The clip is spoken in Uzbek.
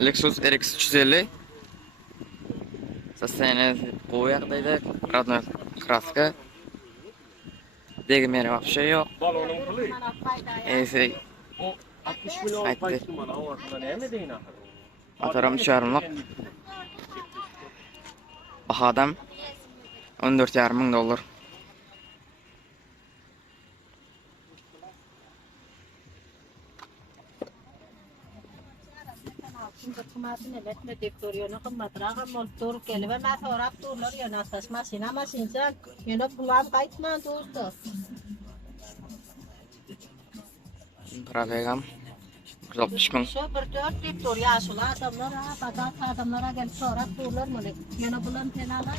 Lexus RX 350. Состояние qo'yaqdaydi. Родной краска. Degmeni вообще yo'q. Balonun puli. Esi O 60 milyon aytdi. qaysi mana ortidan nima deyin axir? Motorim chiqarilmoq. Bahadam $14,500. Şimdi kumasını eletme dektoriyon kımmatıra montur kelime ma sorap turlar ya nasas masina masinsan yine bulam kaytman turdu. Probegam 160,000. Şu bir dört dektoriya asula adamlara gelip sorap turlar mı? Yine bulam tenalar.